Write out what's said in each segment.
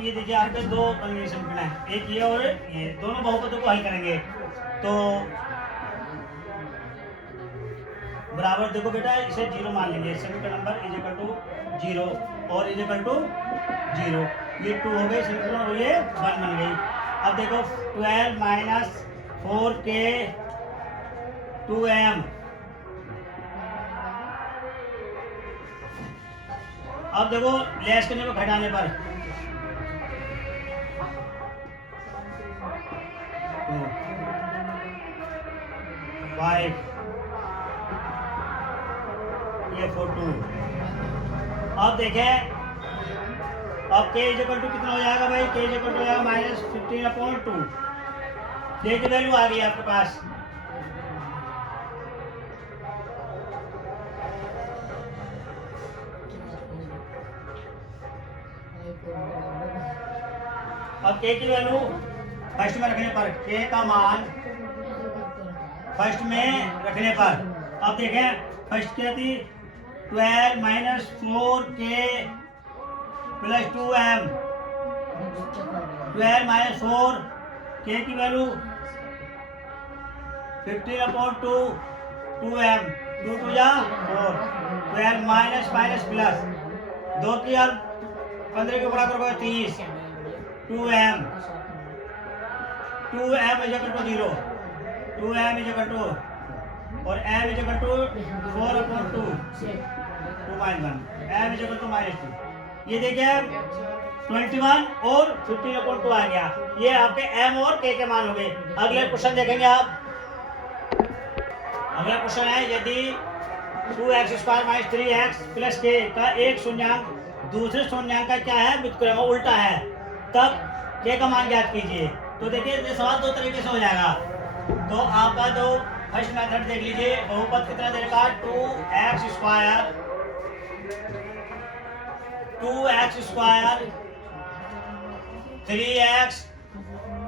अब ये देखिए आपके दो कन्वेंशन है, एक ये और ये, दोनों बहुपदों को हल करेंगे तो बराबर देखो बेटा, इसे जीरो मान लेंगे। समीकरण number is equal to zero और इज इक्वल टू जीरो, ये टू हो गई समीकरण और ये वन बन गई। अब देखो 12 माइनस 4k 2m, अब देखो लेस करने पर घटाने पर 5 ये 42। अब देखें, अब k इज इक्वल टू कितना हो जाएगा भाई, k इज इक्वल टू हो जाएगा माइनस 15/2। k की वैल्यू आ गई आपके पास। अब k की वैल्यू फर्स्ट में रखने पर, k का मान फर्स्ट में रखने पर, अब देखें फर्स्ट क्या थी 12 minus 4k plus 2m, 12 minus 4 k की वैल्यू 15/2 2m, 2 टू जा 4, 12 माइनस माइनस प्लस 2 की और 15 के बड़ा करोगे 30, 2m, 2m is equal to 0, 2m is equal to और m is equal to 4/2 2 minus 1, m is equal to -2। ये देखिए 21 और 15/2 आ गया, ये आपके m और k के मान हो गए। अगले क्वेश्चन देखेंगे आप। अगला क्वेश्चन है, यदि 2x² - 3x + k का एक शून्यांक दूसरे शून्यांक का क्या है, व्युत्क्रम उल्टा है, तब k का मान ज्ञात कीजिए। तो देखिए ये सवाल दो तरीके से हो जाएगा। तो आपका जो फर्स्ट मेथड देख लीजिए, बहुपद कितना दे रखा, 2x² 3x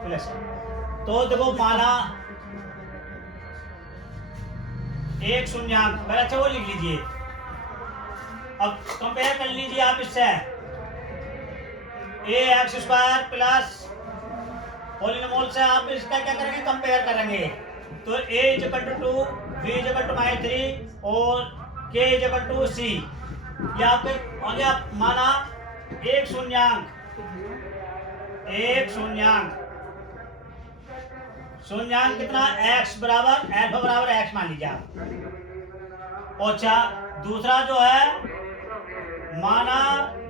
प्लस, तो देखो माना एक शून्यांक, पहले अच्छा वो लिख लीजिए। अब कंपेयर कर लीजिए आप इससे, ax² प्लस पॉलिनोमियल से आप इसका क्या करेंगे, कंपेयर करेंगे। तो a is equal to 2, b is equal to -3 और k is equal to c। ये आपके आगे आप माना एक शून्यांक कितना, x बराबर अल्फा बराबर x मान लीजिए आप। अच्छा दूसरा जो है, माना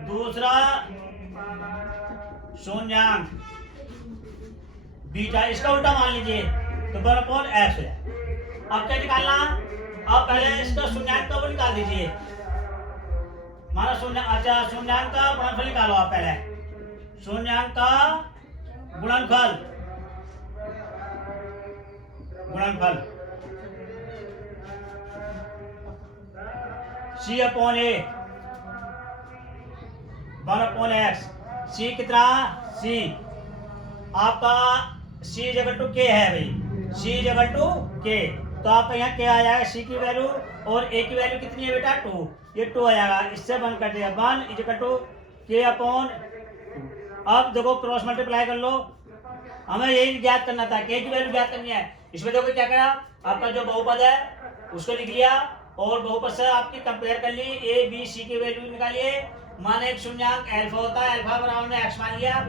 दूसरा शून्यांक बीटा, इसका उल्टा मान लीजिए तो 1/x हो जाए। अब क्या निकालना, अब पहले इसका शून्यांक का वो निकाल दीजिए, माना शून्य, अच्छा शून्यांक का गुणनफल निकालो आप पहले, शून्यांक का गुणनफल c/a 1/x, c कितना, c आपका c is equal to k है भाई, c is equal to k, तो आपका यहाँ k आ जाएगा, c की वैल्यू और a की वैल्यू कितनी है बेटा 2, ये 2 आ जाएगा, इससे बंद कर दिया, 1 इज इक्वल टू k/2। अब देखो क्रॉस मल्टीप्लाई कर लो, हमें यही ज्ञात करना था, k की वैल्यू ज्ञात करनी है। इसमें देखो क्या करा, आपका जो बहुपद है उसको लिख लिया और बहुपद से आपकी कंपेयर कर ली, a b c की वैल्यू निकालिए। मान एक शून्यांक अल्फा होता है, अल्फा बराबर में x मान लिया,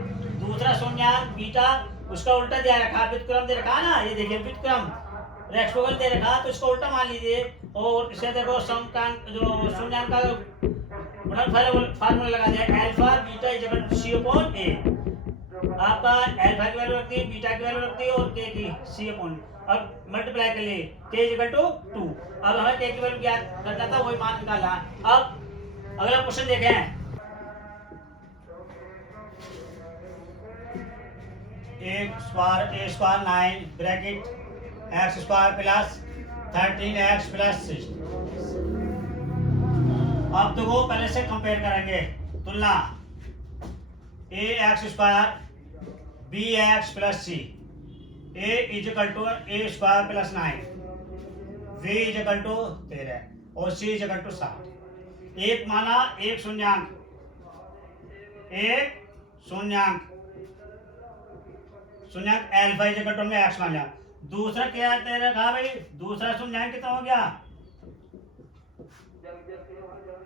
दूसरा शून्यांक बीटा उसका उल्टा दिया रखा, व्युत्क्रम दे रखा ना, ये देखिए व्युत्क्रम रेक्टेंगल दे रखा, तो इसको उल्टा मान लीजिए और इसे देखो समकांक जो शून्यांक का गुणनफल फार्मूला लगा दिया, alpha beta is equal to c/a। आपका अल्फा की वैल्यू रखती है, बीटा की वैल्यू रखती है और k की c/, अब मल्टीप्लाई कर लिए, k इज इक्वल टू 2। अब हमें k की वैल्यू ज्ञात करना था, वही मान निकालना। अब अगला क्वेश्चन देखें, a² 9 bracket x² plus 13x plus 6। अब देखो पहले से कंपेयर करेंगे, तुलना ax² bx plus c, a is equal to a² plus 9, v is equal to 13 और c इज इक्वल टू 7। एक माना एक शून्यांक, शून्यांक alpha is equal to x मान लिया। दूसरा क्या तेरे रखा भाई, दूसरा शून्यांक कितना हो गया